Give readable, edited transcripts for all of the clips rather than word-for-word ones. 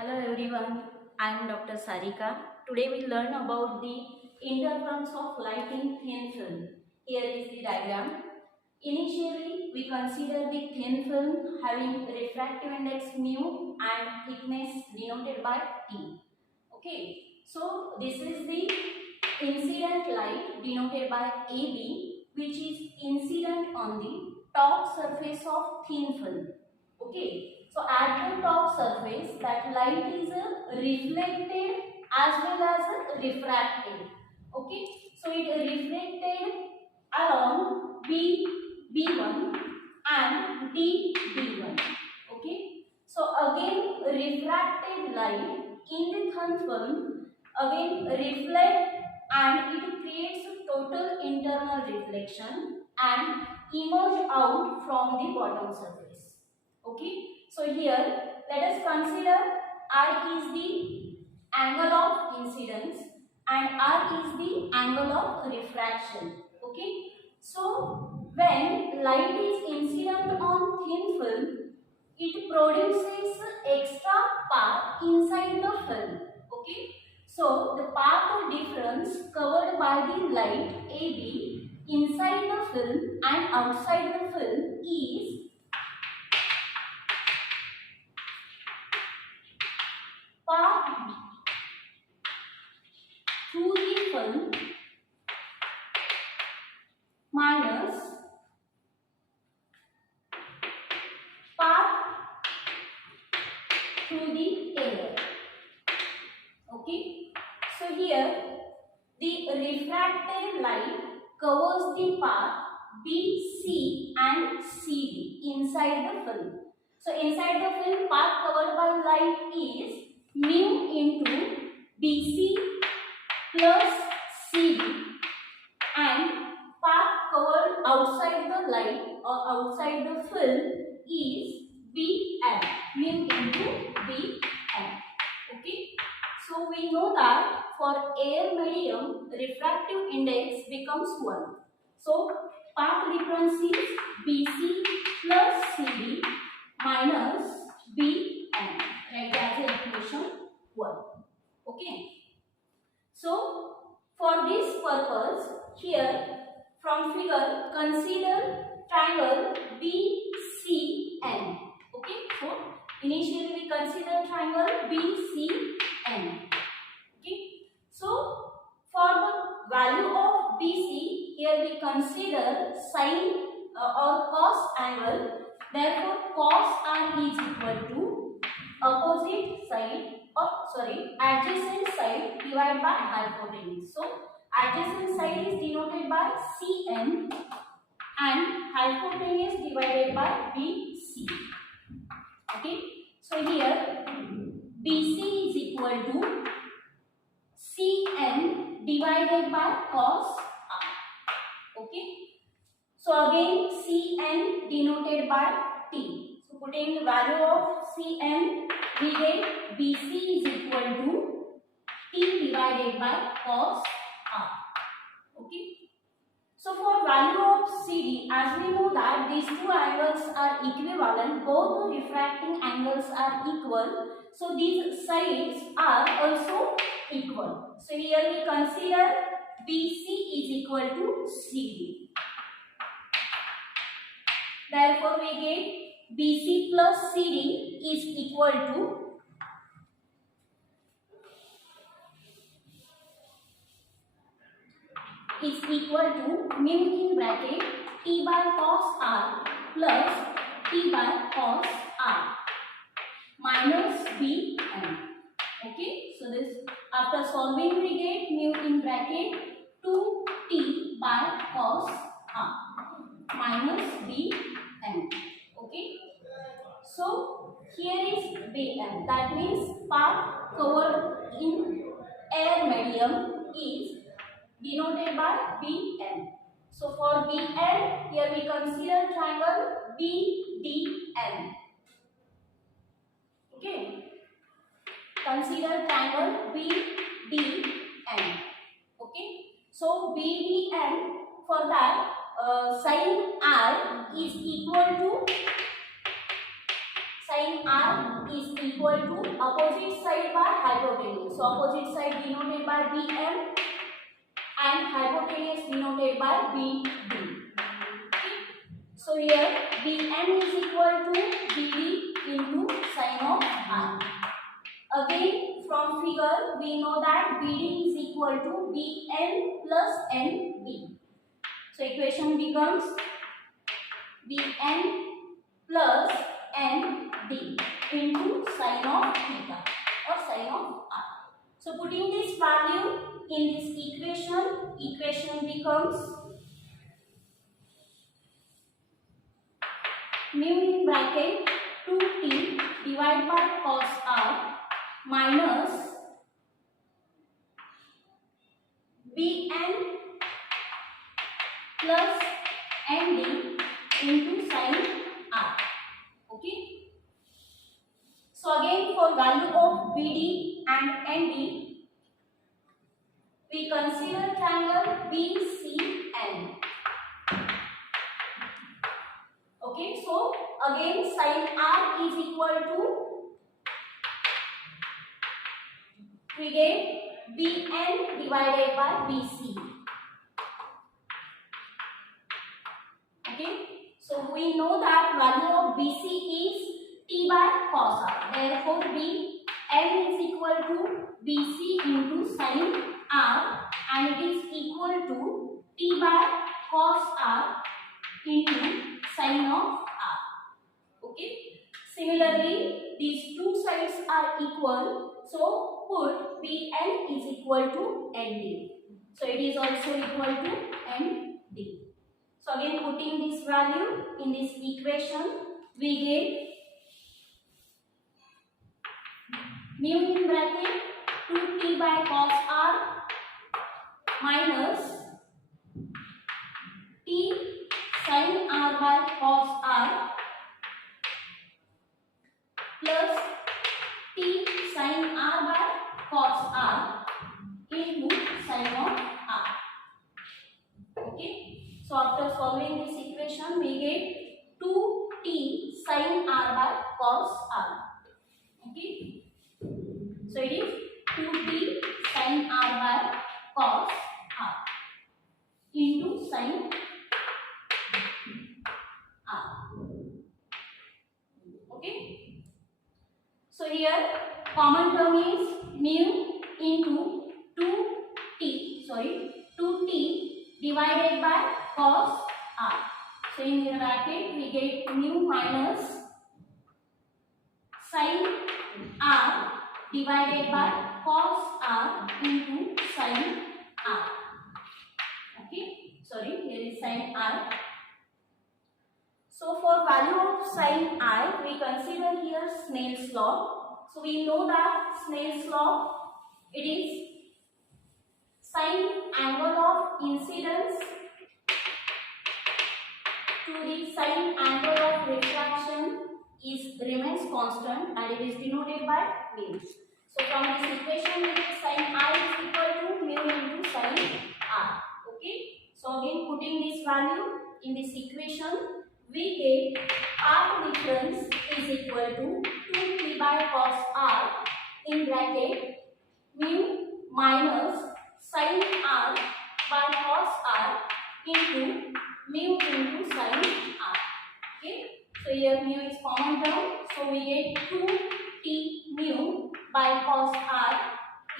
Hello everyone, I am Dr. Sarika. Today we learn about the interference of light in thin film. Here is the diagram. Initially, we consider the thin film having refractive index mu and thickness denoted by T. Okay, so this is the incident light denoted by AB, which is incident on the top surface of thin film. Okay, so at the top surface, that light is reflected as well as refracted. Okay, so it reflected along B1 and D1. Okay, so again refracted light in the thin film again reflect and it creates a total internal reflection and emerge out from the bottom surface. Okay, so here let us consider I is the angle of incidence and R is the angle of refraction. Okay, so when light is incident on thin film, it produces extra path inside the film. Okay, so the path of difference covered by the light AB inside the film and outside the film is path through the film minus path through the error. Okay, so here the refracted light covers the path B, C and CD inside the film. So inside the film, path covered by light is mu into BC plus CD, and path covered outside the light or outside the film is BM, mu into BM. Okay, so we know that for air medium, refractive index becomes 1. So path difference is BC plus CD minus BM. Write as a equation 1. Okay. So for this purpose, here from figure consider triangle BCN. Okay. So initially we consider triangle BCN. Okay. So for the value of BC, here we consider sine or cos angle. Therefore, cos R is equal to opposite side adjacent side divided by hypotenuse. So adjacent side is denoted by CN and hypotenuse divided by BC. Okay. So here BC is equal to Cn divided by cos R. Okay. So again Cn denoted by T. So putting the value of Cn, we get BC is equal to T divided by cos R. Okay. So for value of CD, as we know that these two angles are equivalent, both the refracting angles are equal. So these sides are also equal. So here we consider BC is equal to CD. Therefore we get BC plus CD is equal to mu in bracket T by cos R plus T by cos R minus Bn. Okay, so this after solving we get mu in bracket 2T by cos R minus Bn. Okay, so here is Bn, that means path covered in air medium is denoted by Bn. So for Bn, here we consider triangle BDN. Okay, consider triangle BDN. Okay, so BDN, for that sine R is equal to sin r is equal to opposite side by hypotenuse. So opposite side denoted by BM and hypotenuse denoted by BD. So here BM is equal to BD into sin of r. Again from figure we know that BD is equal to BN plus ND. So equation becomes BN plus ND into sin of theta or sin of r. So putting this value in this equation becomes mu in bracket 2t divided by cos r minus Bn plus Nd into sin r. Okay. So again for value of BD and ND, we consider triangle BCN. Okay, so again sin r is equal to, we get Bn divided by BC. Okay, so we know that value of BC is T by cos r. Therefore, Bn is equal to BC into sin r and it is equal to T by cos r into sin of r. Okay. Similarly, these two sides are equal. So put Bn is equal to Nd. So it is also equal to Nd. So again putting this value in this equation, we get mu in bracket 2t by cos r minus t sin r by cos r plus t sin r by cos r into sin of r. Okay. So after solving this equation, we get 2t sin r by cos r. Okay. So it is 2t sin r by cos r into sin r. Okay. So here common term is mu into 2t divided by cos r. So in the bracket we get mu minus sin r divided by cos r into sin r. Okay, sorry, here is sin r. So for value of sin I, we consider here Snell's law. So we know that Snell's law, it is sin angle of incidence to the sin angle of refraction remains constant and it is denoted by mu. So from this equation, we get sin I is equal to mu into sin r. Okay. So again putting this value in this equation, we get path difference is equal to 2t by cos r in bracket mu minus sin r by cos r into mu into sin r. Okay. So here mu is common term. So we get 2t mu by cos r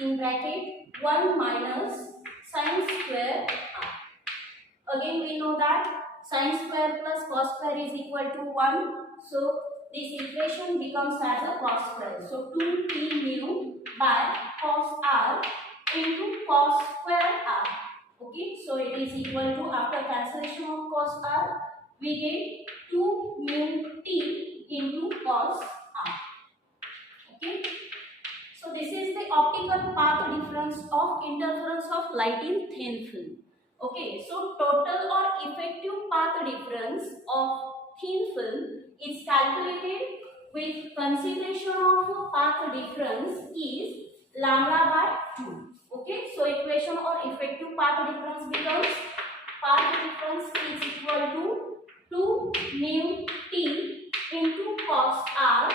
in bracket 1 minus sin square r. Again we know that sin square plus cos square is equal to 1. So this equation becomes as a cos square. So 2t mu by cos r into cos square r. Okay, so it is equal to, after cancellation of cos r, we get 2 mu t into cos r. Okay, so this is the optical path difference of interference of light in thin film. Okay, so total or effective path difference of thin film is calculated with consideration of path difference is lambda by 2. Okay, so equation or effective path difference becomes path difference is equal to 2 mu t into cos r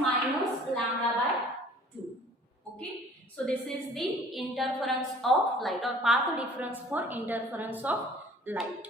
minus lambda by 2. Okay. So this is the interference of light or path difference for interference of light.